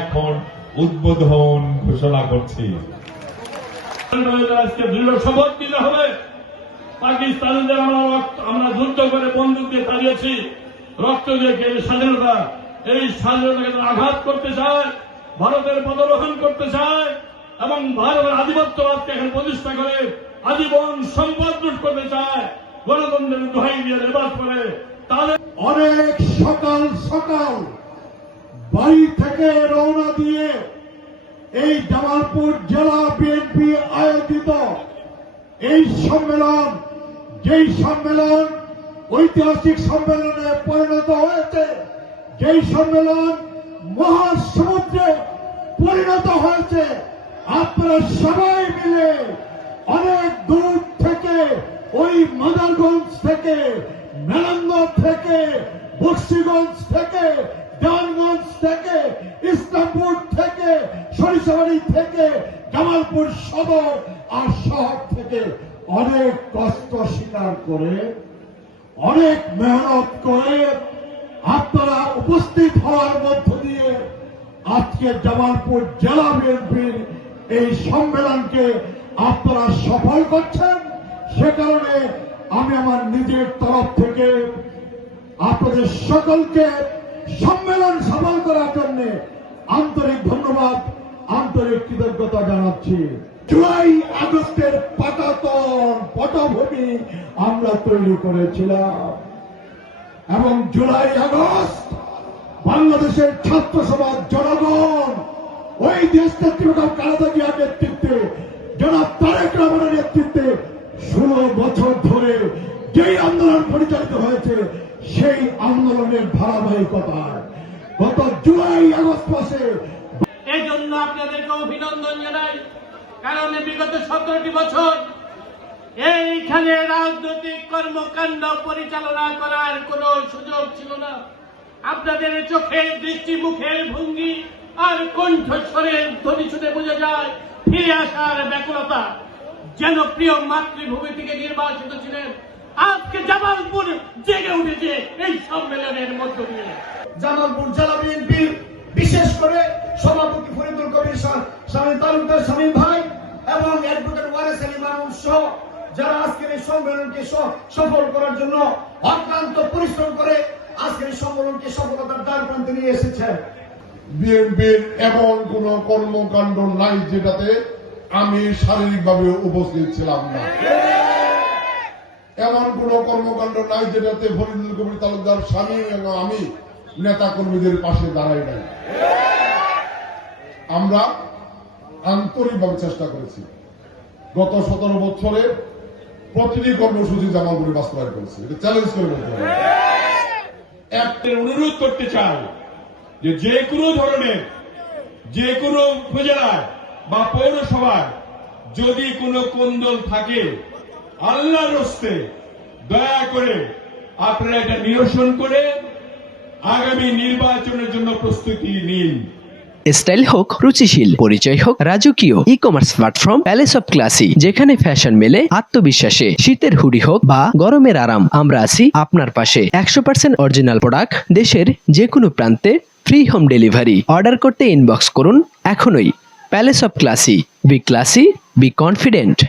এখন উদ্বোধন ঘোষণা করছি। আজকে দৃঢ় শপথ নিতে হবে। পাকিস্তানিদের আমরা আমরা যুদ্ধ করে বন্দুক দিয়ে তাড়িয়েছি রক্ত দিয়ে স্বাধীনতা? এই স্বাধীনতাকে আঘাত করতে চায় ভারতের পদরোহণ করতে চায় এবং ভারতের আধিপত্যবাদকে এখানে প্রতিষ্ঠা করে আজীবন সম্পদ লুট করতে চায় গণতন্ত্রের দোহাই দিয়ে লেবাস করে তাদের অনেক সকাল সকাল বাড়ি থেকে রওনা দিয়ে এই জামালপুর জেলা বিএনপি আয়োজিত এই সম্মেলন, যেই সম্মেলন ঐতিহাসিক সম্মেলনে পরিণত হয়েছে, যেই সম্মেলন মহাসমুদ্রে পরিণত হয়েছে, আপনারা সবাই মিলে অনেক দূর থেকে ওই মাদারগঞ্জ থেকে মেলান্দর থেকে, বক্সিগঞ্জ থেকে দেওয়ানগঞ্জ থেকে, ইসলামপুর থেকে, সরিষাবাড়ি থেকে, জামালপুর সদর আর শহর থেকে অনেক কষ্ট স্বীকার করে, অনেক মেহনত করে আপনারা উপস্থিত হওয়ার মধ্য দিয়ে আজকে জামালপুর জেলা বিএনপির এই সম্মেলনকে আপনারা সফল করছেন। সে কারণে আমি আমার নিজের তরফ থেকে আপনাদের সকলকে সম্মেলন সফল করার জন্য আন্তরিক ধন্যবাদ, আন্তরিক কৃতজ্ঞতা জানাচ্ছি। জুলাই আগস্টের পাটাতন পটভূমি আমরা তৈরি করেছিলাম এবং জুলাই আগস্ট বাংলাদেশের ছাত্র সমাজ, জনগণ, ওই দেশ নেতৃত্ব কানাদা জিয়ার সেই আন্দোলনের ধারাবাহিকতায় গত জুলাই আগস্ট মাসে এই জন্য আপনাদেরকে অভিনন্দন জানাই। কারণ বিগত সতেরোটি বছর এইখানে রাজনৈতিক কর্মকাণ্ড পরিচালনা করার কোনো সুযোগ ছিল না। আপনাদের চোখে দৃষ্টি, মুখের ভঙ্গি আর কণ্ঠস্বরের ধ্বনি শুনে বোঝা যায়, ফিরে আসার ব্যাকুলতা যেন প্রিয় মাতৃভূমি থেকে নির্বাচিত ছিলেন। আজকে জামালপুর জেগে উঠেছে এই সম্মেলনের মধ্য দিয়ে। জামালপুর জেলা বিএনপি বিশেষ করে সভাপতি ফরিদুল কবির স্বামী তালুকদার স্বামী ভাই এবং অ্যাডভোকেট ওয়ারেস আলী মামুন সহ যারা আজকের এই সম্মেলনকে সফল করার জন্য অক্লান্ত পরিশ্রম করে আজকের এই সম্মেলনকে সফলতার দ্বার প্রান্তে নিয়ে এসেছে বিএনপির এমন কোন কর্মকাণ্ড নাই যেটাতে আমি শারীরিকভাবে উপস্থিত ছিলাম না। এমন কোন কর্মকাণ্ড নাই যেটাতে ফরিদুল কবির তালুকদার স্বামী এবং আমি নেতা কর্মীদের পাশে দাঁড়াই নাই। আমরা আন্তরিকভাবে চেষ্টা করেছি। গত সতেরো বছরে প্রতিটি কর্মসূচি জামালপুরে বাস্তবায়ন করেছি। এটা চ্যালেঞ্জ করে বলতে হবে একটা অনুরোধ করতে চাই যে যে কোনো ধরনের, যে কোনো উপজেলায় বা পৌরসভায় যদি কোনো কোন্দল থাকে আল্লাহর রস্তে দয়া করে আপনারা এটা নিরসন করে আগামী নির্বাচনের জন্য প্রস্তুতি নিন। স্টাইল হোক, রুচিশীল, পরিচয় হোক, রাজকীয় e commerce platform palace of classy যেখানে ফ্যাশন মেলে, আত্মবিশ্বাসে, শীতের হুডি হোক বা গরমের আরাম, আমরা আছি আপনার পাশে। একশো পার্সেন্ট অরিজিনাল প্রোডাক্ট দেশের যে কোনো প্রান্তে ফ্রি হোম ডেলিভারি অর্ডার করতে ইনবক্স করুন এখনই। Palace of classy be classy be confident